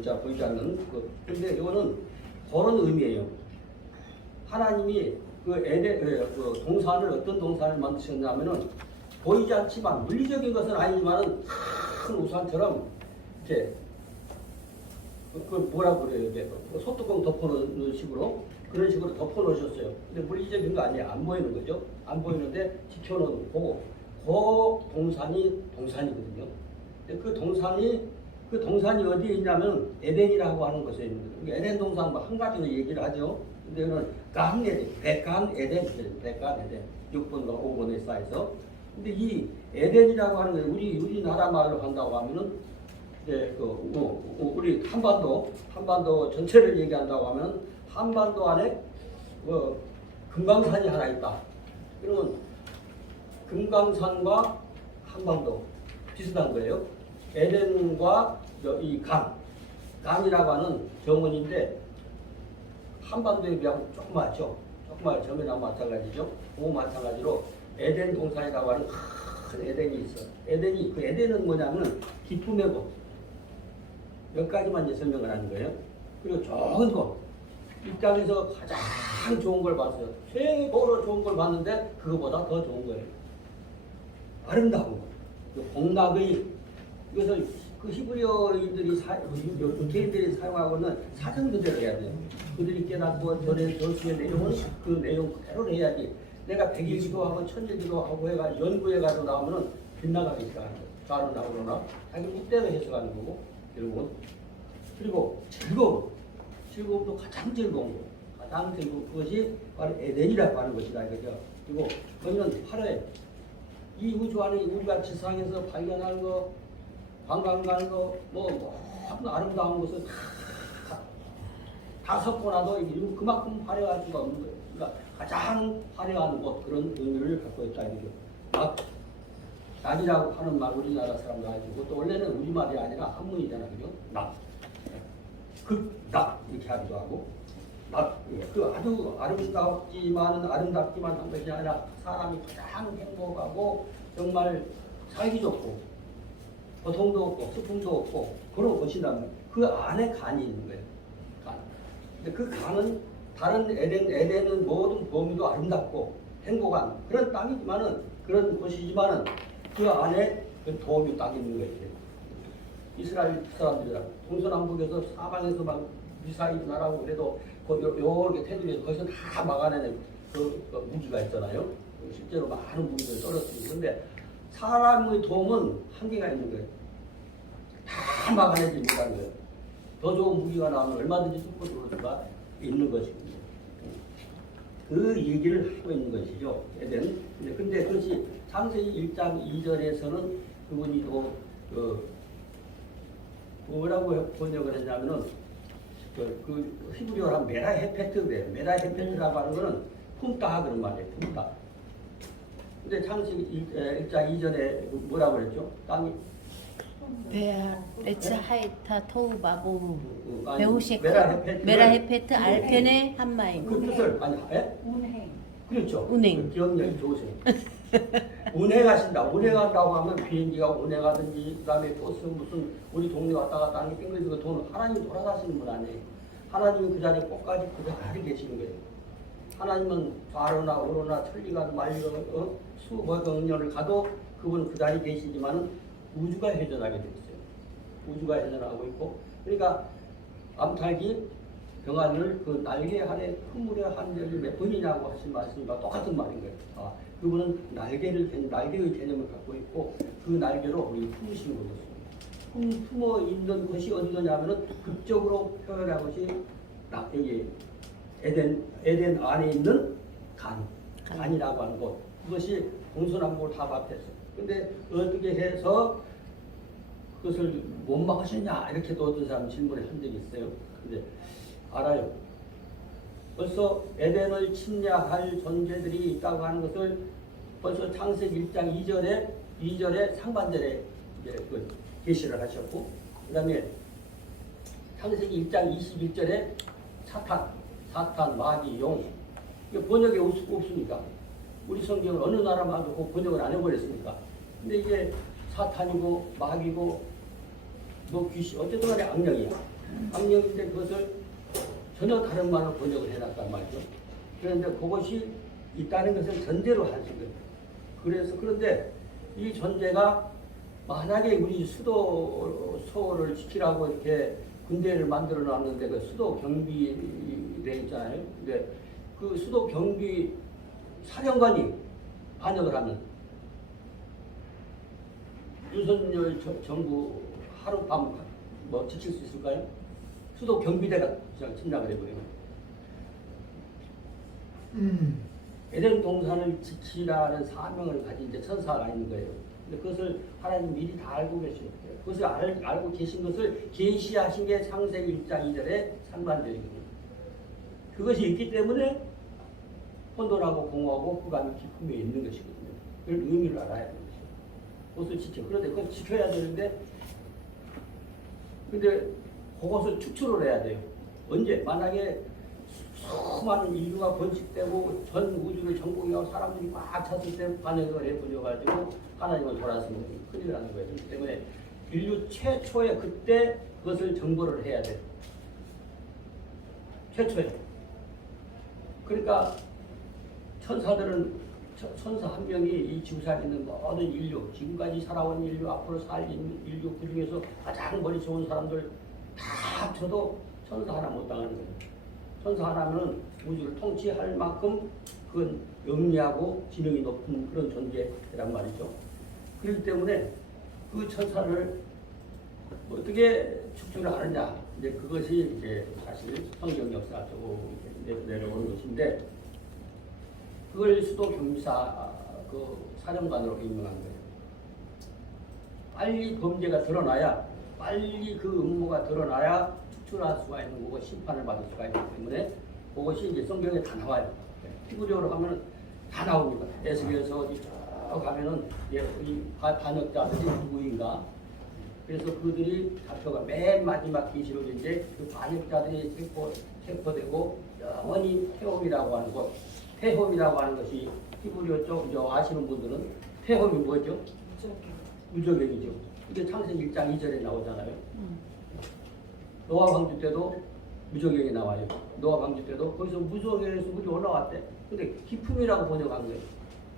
글자 보이지 않는 근데 이거는 그런 의미예요. 하나님이 그 동산을 어떤 동산을 만드셨냐면은 보이지 않지만 물리적인 것은 아니지만은 큰 우산처럼 이렇게 그 뭐라고 그래요? 이제 소뚜껑 덮어놓는 식으로 그런 식으로 덮어놓으셨어요. 근데 물리적인 거 아니에요. 안 보이는 거죠. 안 보이는데 지켜놓은 거고 그 동산이거든요. 근데 그 동산이 어디에 있냐면 에덴이라고 하는 곳에 있는 거예요. 에덴 동산 뭐 한 가지로 얘기를 하죠. 근데 이거는 간 에덴, 백간 에덴, 6번과 5번에 쌓여서. 근데 이 에덴이라고 하는 게 우리나라 말로 한다고 하면은 이제 우리 한반도 전체를 얘기한다고 하면 한반도 안에 금강산이 하나 있다. 그러면 금강산과 한반도 비슷한 거예요. 에덴과 이 간이라고 하는 정원인데 한반도에 비하면 조그맣죠. 조그맣 점이나 마찬가지죠. 그 마찬가지로 에덴 동산이라고 하는 큰 에덴이 있어. 에덴은 뭐냐면 기쁨의 곳. 몇 가지만 이제 설명을 하는 거예요. 그리고 좋은 곳. 이 땅에서 가장 좋은 걸 봤어요. 최고로 좋은 걸 봤는데 그거보다 더 좋은 거예요. 아름다운 것. 복락의 이것을 그 히브리어인들이 유대인들이 사용하고는 사전 그대로 해야 돼요. 그들이 깨닫고 전에 전수의 내용은 그 내용 그대로 해야지. 내가 백일 기도하고 천일 기도하고 해가 연구해가지고 나오면은 빗나가기 시작하는 거예요. 좌로 나오거나 자기 뜻대로 해석하는 거고 결국은. 그리고 즐거움도 가장 즐거운 거. 가장 즐거운 그것이 바로 에덴이라고 하는 것이다 이거죠. 그리고 거기는 하루에 이 우주 안에 우리가 지상에서 발견하는 거, 관광 가는 거, 모든 아름다운 것을 다 섞고 나도 그만큼 화려할 수가 없는 거예요. 그러니까 가장 화려한 곳 그런 의미를 갖고 있다 이거죠. 낙이라고 하는 말 우리나라 사람도 알고 또 원래는 우리말이 아니라 한문이잖아, 그죠? 낙, 극낙 이렇게 하기도 하고 낙, 그 아주 아름답기만 한 것이 아니라 사람이 가장 행복하고 정말 살기 좋고 고통도 없고 슬픔도 없고 그런 곳이라면 그 안에 간이 있는 거예요. 간. 근데 그 간은 다른 에덴은 모든 범위도 아름답고 행복한 그런 땅이지만은 그런 곳이지만은 그 안에 그 도움이 딱 있는 거예요. 이스라엘 사람들이랑 동서남북에서 사방에서 막 미사일 날아오고 그래도 요렇게 테두리에서 거기서 다 막아내는 그 무기가 있잖아요. 실제로 많은 무기를 떨어뜨리고 그런데 사람의 도움은 한계가 있는 거예요. 다 막아내지 못하는 거예요. 더 좋은 무기가 나오면 얼마든지 뚫고 들어올 수가 있는 것입니다. 그 얘기를 하고 있는 것이죠. 에덴. 근데 그것이 창세기 1장 2절에서는 그분이 뭐라고 번역을 했냐면은 그 히브리어로 하면 메라헤페트 그래요. 메라헤페트라고 하는 거는 품다 그런 말이에요. 품다. 근데 창세기 1장 2절에 뭐라고 그랬죠? 땅이 레츠하이타 토우바보 아니, 베우셰크 메라헤페트 메라헤페트 알펜의 한마인 그 뜻을 아니 운행. 그렇죠. 운행. 기억력이 좋으세요. 운행하신다. 운행한다고 하면 비행기가 운행하든지 그다음에 버스 무슨 우리 동네 왔다 갔다 하는 빙글빙글 돈 하나님 돌아가시는 분 아니에요. 하나님은 그 자리에 꼭까지 그대로 계시는 거예요. 하나님은 좌로나 우로나 천리가 말리가 수백 년을 가도 그분은 그 자리에 계시지만은 우주가 회전하게 돼 있어요. 우주가 회전하고 있고 그러니까 암탉이 병아리를 그 날개 아래 큰 물에 한 적이 몇 번이냐고 하신 말씀과 똑같은 말인 거예요. 그분은 날개의 개념을 갖고 있고 그 날개로 우리 품으신 거죠. 품어 있는 것이 어디냐면은 극적으로 표현한 것이 여기 에덴 안에 있는 간이라고 하는 곳. 그것이 동서남북을 다 밥했어요. 근데 어떻게 해서 그것을 못 막으셨냐 이렇게 또 어떤 사람 질문을 한 적이 있어요. 근데 알아요. 벌써 에덴을 침략할 존재들이 있다고 하는 것을 벌써 창세기 1장 2절에 상반절에 이제 그 계시를 하셨고, 그 다음에 창세기 1장 21절에 사탄, 마귀, 용. 이게 번역에 없습니까? 우리 성경을 어느 나라마도 그 번역을 안 해버렸습니까? 근데 이게 사탄이고 마귀고 뭐 귀신 어쨌든 간에 악령이야. 악령인데 그것을 전혀 다른 말로 번역을 해놨단 말이죠. 그런데 그것이 있다는 것을 전제로 하는 거예요. 그래서 그런데 이 전제가 만약에 우리 수도를 지키라고 이렇게 군대를 만들어 놨는데 그 수도 경비대 있잖아요. 근데 그 수도 경비 사령관이 반역을 하면 윤석열 정부 하룻밤 뭐 지킬 수 있을까요? 수도 경비대가 그냥 침략을 해버리면 에덴 동산을 지키라는 사명을 가진 이제 천사가 있는 거예요. 근데 그것을 하나님 미리 다 알고 계시는 거예요. 그것을 알고 계신 것을 계시하신 게 창세기 1장 2절에 상반절이거든요. 그것이 있기 때문에 혼돈하고 공허하고 흑암이 기품에 있는 것이거든요. 그런 의미를 알아야 되는 것이죠. 그것을 지켜. 그런데 그걸 지켜야 되는데 근데 그것을 축출을 해야 돼요. 언제? 만약에 수많은 인류가 번식되고 전 우주를 정복하고 사람들이 꽉 찼을 때 반역을 해버려가지고 하나님을 돌아서면 큰일 나는 거예요. 그렇기 때문에 인류 최초에 그때 그것을 정보를 해야 돼요. 최초에. 그러니까 천사들은 천사 한 명이 이 지구상에 있는 모든 인류, 지금까지 살아온 인류, 앞으로 살 인류 그 중에서 가장 머리 좋은 사람들 다 합쳐도 천사 하나 못 당하는 거예요. 천사 하나는 우주를 통치할 만큼 그건 영리하고 지능이 높은 그런 존재란 말이죠. 그렇기 때문에 그 천사를 어떻게 축출을 하느냐, 이제 그것이 이제 사실 성경 역사 쪽으로 내려오는 것인데, 그걸 수도 경비사 그 사령관으로 임명한 거예요. 빨리 범죄가 드러나야, 빨리 그 음모가 드러나야 축출할 수가 있는 거고 심판을 받을 수가 있기 때문에 그것이 이제 성경에 다 나와요. 피부적으로 가면 다 나옵니다. 에스겔에서 어디 쭉 가면은 이 반역자들이 누구인가. 그래서 그들이 잡혀가 맨 마지막 계시로 이제 그 반역자들이 체포되고 영원히 태홈이라고 하는 것. 태홈이라고 하는 것이 히브리어 쪽 아시는 분들은 태홈이 뭐죠? 무저갱이죠. 이게 창세기 1장 2절에 나오잖아요. 노아 방주 때도 무저갱이 나와요. 노아 방주 때도 거기서 무저갱에서 물이 올라왔대. 근데 기품이라고 번역한 거예요.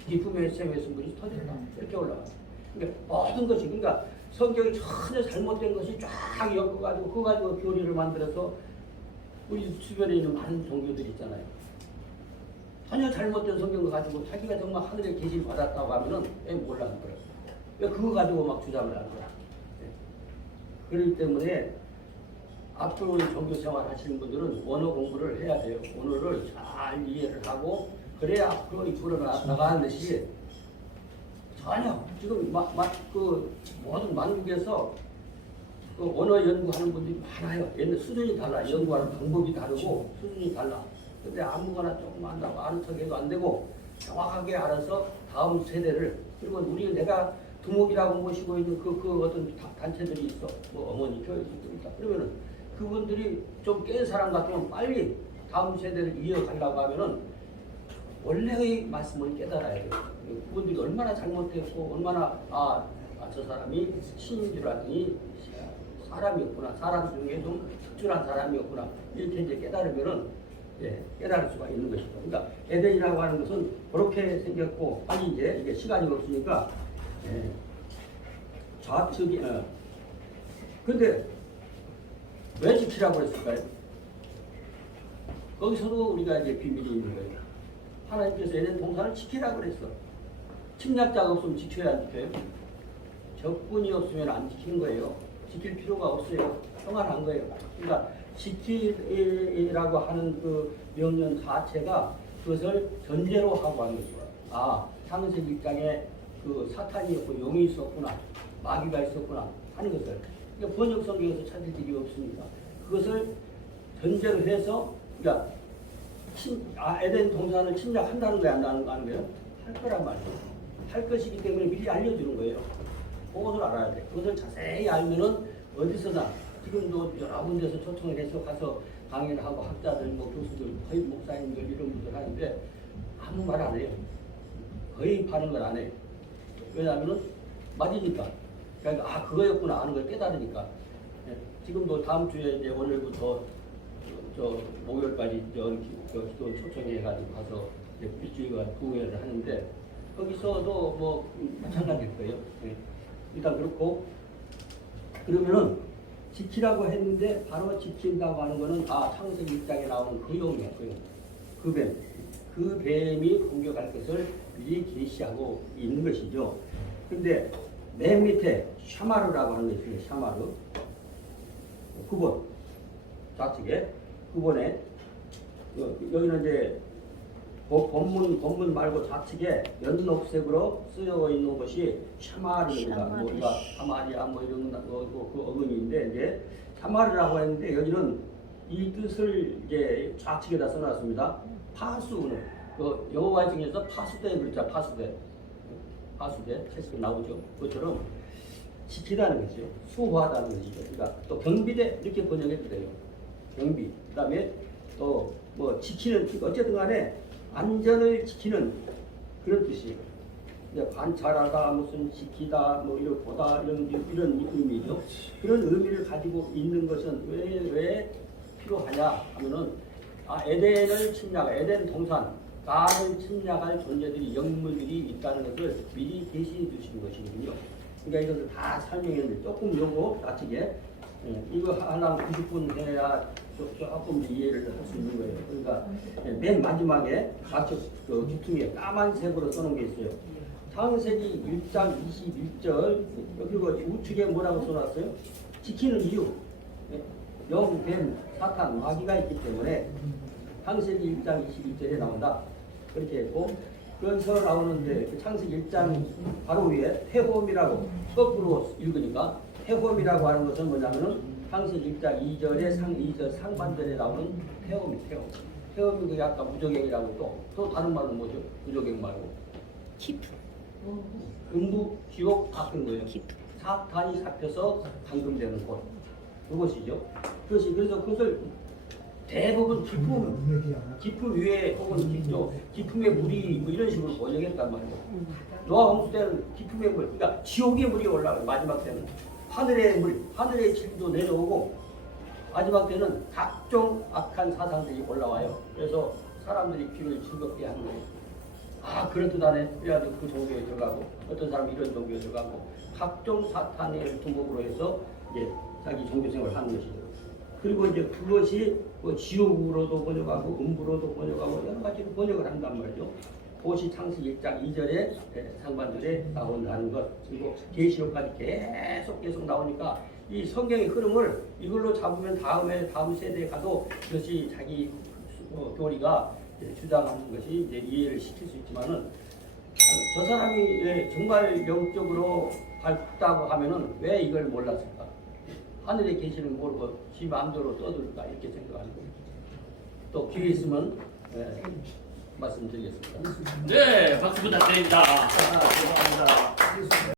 기품의 셈에서 물이 터졌다. 이렇게 올라왔어요. 그러니까 모든 것이, 그러니까 성경이 전혀 잘못된 것이 쫙 엮어가지고 그거 가지고 교리를 만들어서 우리 주변에 있는 많은 종교들이 있잖아요. 전혀 잘못된 성경을 가지고 자기가 정말 하늘에 계시를 받았다고 하면은 왜 몰라는 거예요. 왜 그거 가지고 막 주장을 하는 거야. 그렇기 때문에 앞으로 종교 생활 하시는 분들은 원어 공부를 해야 돼요. 원어를 잘 이해를 하고 그래야 앞으로 이끌어 나가는 것이 전혀 지금 그 모든 만국에서 그 언어 연구하는 분들이 많아요. 옛날 수준이 달라. 연구하는 방법이 다르고 수준이 달라. 근데 아무거나 조금 안다고 아는 척해도 안 되고 정확하게 알아서 다음 세대를, 그리고 우리 내가 두목이라고 모시고 있는 그 어떤 단체들이 있어. 뭐 어머니 교육들이 있다. 그러면은 그분들이 좀 깬 사람 같으면 빨리 다음 세대를 이어가려고 하면은 원래의 말씀을 깨달아야 돼요. 그분들이 얼마나 잘못했고 얼마나 저 사람이 신인 줄 알았더니 사람이었구나. 사람 중에 좀 특출한 사람이었구나. 이렇게 이제 깨달으면은 깨달을 수가 있는 것이죠. 그러니까 에덴이라고 하는 것은 그렇게 생겼고, 아니 이제 이게 시간이 없으니까 좌측이 근데 왜 지키라고 그랬을까요? 거기서도 우리가 이제 비밀이 있는 거예요. 하나님께서 에덴 동산을 지키라고 그랬어. 침략자가 없으면 지켜야 안 지켜요? 적군이 없으면 안 지키는 거예요. 지킬 필요가 없어요. 평안한 거예요. 그러니까 지키라고 하는 그 명령 자체가 그것을 전제로 하고 하는 거죠. 창세기 1장에 그 사탄이 있고 용이 있었구나, 마귀가 있었구나 하는 것을. 그러니까 번역 성경에서 찾을 일이 없습니다. 그것을 전제로 해서, 그러니까 에덴 동산을 침략한다는 거야, 안 하는 거예요? 할 거란 말이에요. 할 것이기 때문에 미리 알려주는 거예요. 그것을 알아야 돼. 그것을 자세히 알면은 어디서나, 지금도 여러 군데서 초청을 해서 가서 강의를 하고 학자들, 교수들, 거의 목사님들 이런 분들 하는데 아무 말 안 해요. 거의 반응을 안 해요. 왜냐하면은 맞으니까. 그러니까 그거였구나 하는 걸 깨달으니까. 예, 지금도 다음 주에 이제 오늘부터 저 목요일까지 저 기도 초청해가지고 가서 이제 일주일간 부흥회를 하는데 거기서도 뭐 마찬가지일 거예요. 예. 일단 그렇고 그러면은 지키라고 했는데 바로 지킨다고 하는 거는 창세기 1장에 나오는 그 용이에요. 그 뱀. 그 뱀이 공격할 것을 미리 계시하고 있는 것이죠. 근데 맨 밑에 샤마르라고 하는 게 있습니다. 샤마르. 9번. 좌측에 9번에 여기는 이제 본문 말고 좌측에 연녹색으로 쓰여 있는 것이 샤마르입니다. 뭐 우리가 사마리아 뭐 이런 그 어근인데 이제 샤마르라고 했는데 여기는 이 뜻을 이제 좌측에다 써놨습니다. 파수는 그 여호와 중에서 파수대 그렇죠. 파수대 책에 나오죠. 그것처럼 지키다는 것이죠. 수호하다는 것이죠. 그러니까 또 경비대 이렇게 번역해도 돼요. 경비. 그다음에 또 뭐 지키는 어쨌든 간에 안전을 지키는 그런 뜻이에요. 이제 관찰하다, 무슨 지키다, 뭐 이런 보다 이런 의미죠. 그런 의미를 가지고 있는 것은 왜 필요하냐 하면은 에덴을 에덴 동산, 가를 침략할 존재들이 영물들이 있다는 것을 미리 계시해 주시는 것이거든요. 그러니까 이것을 다 설명했는데 조금 요거 좌측에 이거 하려면 90분 해야 조금 이해를 할 수 있는 거예요. 그러니까 맨 마지막에 좌측 그 뒤퉁이에 까만색으로 써놓은 게 있어요. 창세기 1장 21절 그리고 우측에 뭐라고 써놨어요? 지키는 이유. 영, 뱀, 사탄, 마귀가 있기 때문에 창세기 1장 21절에 나온다. 그렇게 했고 그래서 나오는데 그 창세기 1장 바로 위에 태홈이라고 거꾸로 읽으니까 태홈이라고 하는 것은 뭐냐면은 창세기 1장 2절에 2절 상반절에 나오는 태홈이 태홈. 태홈이 그 아까 무적행이라고 또 다른 말은 뭐죠? 무적행 말고 키프. 음부, 지옥 다 그런 거예요. 사탄이 잡혀서 감금되는 곳. 그것이죠. 그래서 그것을 대부분 기품 위에 혹은 기품의 물이 뭐 이런 식으로 번역했단 말이에요. 노아 홍수 때는 기품의 물, 그러니까 지옥의 물이 올라가요. 마지막 때는 하늘의 물, 하늘의 질도 내려오고 마지막 때는 각종 악한 사상들이 올라와요. 그래서 사람들이 귀를 즐겁게 하는 거예요. 그렇듯하네. 그래가지고 그 종교에 들어가고 어떤 사람은 이런 종교에 들어가고 각종 사탄의 두목으로 해서 이제 자기 종교 생활을 하는 것이죠. 그리고 이제 그것이 뭐 지옥으로도 번역하고 음부로도 번역하고 여러 가지로 번역을 한단 말이죠. 그것이 창세기 1장 2절에 상반절에 나온다는 것. 그리고 계시록까지 계속 나오니까 이 성경의 흐름을 이걸로 잡으면 다음 세대에 가도 그것이 자기 교리가 주장하는 것이 이제 이해를 시킬 수 있지만은 저 사람이 정말 영적으로 밝다고 하면은 왜 이걸 몰랐을까? 하늘에 계시는 모르고 지 마음대로 떠들까 이렇게 생각하는 거예요. 또 기회 있으면 말씀드리겠습니다. 네, 박수 부탁드립니다. 감사합니다.